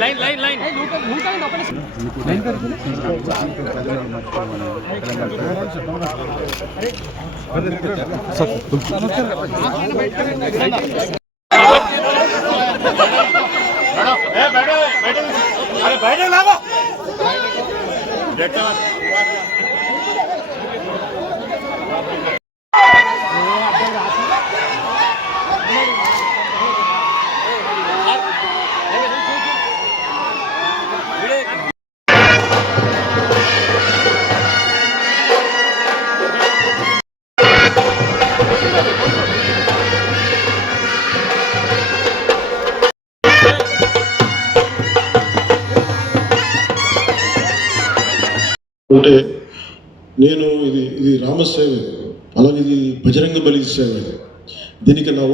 Line line line line बैठे ना అంటే నేను ఇది రామసేవ, అలాగే ఇది బజరంగ బలి సేవ. దీనికి నా